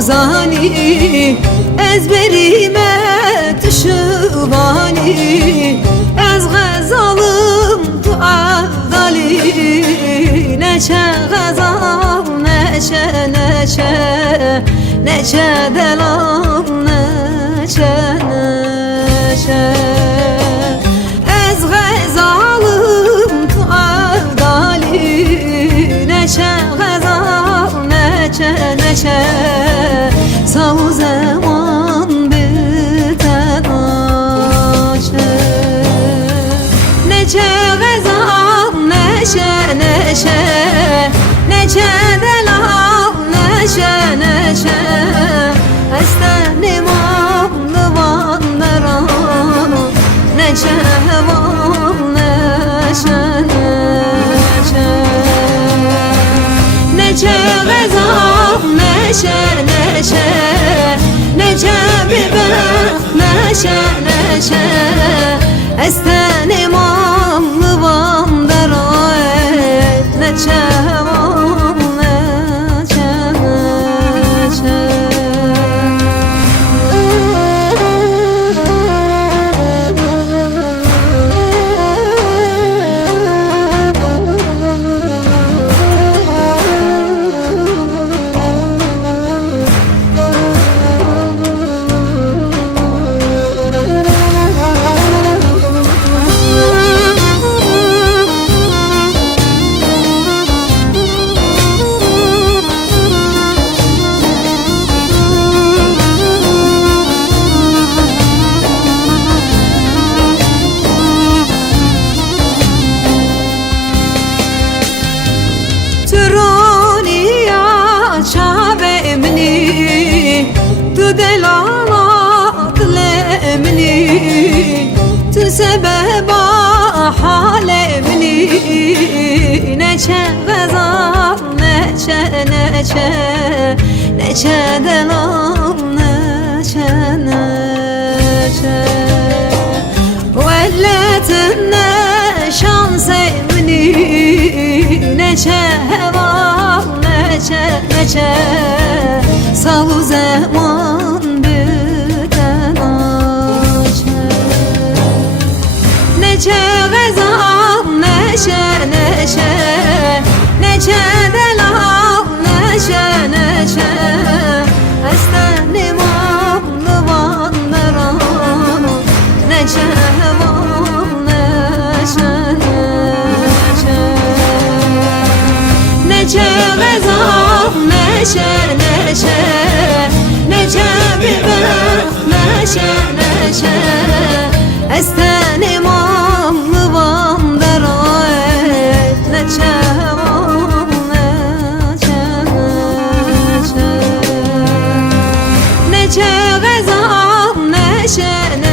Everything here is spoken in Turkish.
Zani ezberime düşüvani Ez gazalım tu avdali Neçe gazal neçe neçe Neçe delal neçe neçe Ez gazalım tu avdali Neçe gazal neçe neçe Sağ zaman biten açı Neçe gazal neşe neşe Neçe delal neşe neşe Estenim ağlı vandaran Neçe heval neşe neşe Neçe gazal neşe neşe Neçe biber neşe neşe Estenim ağlı vandaran Neçe heval neşe neşe Sebeba halemli Neçe gazal neçe neçe Neçe delal neçe neçe Velletine şans emni Neçe heval neçe neçe Sağ zaman biten açı Neçe gazal neşe neşe Neçe delal neşe neşe Estenim ağlı vandaran Neçe heval neşe neşe Neçe gazal neşe neşe Neçe biber neşe neşe Estenim ağlı vandaran Neçe heval neçe neçe Neçe gazal neşe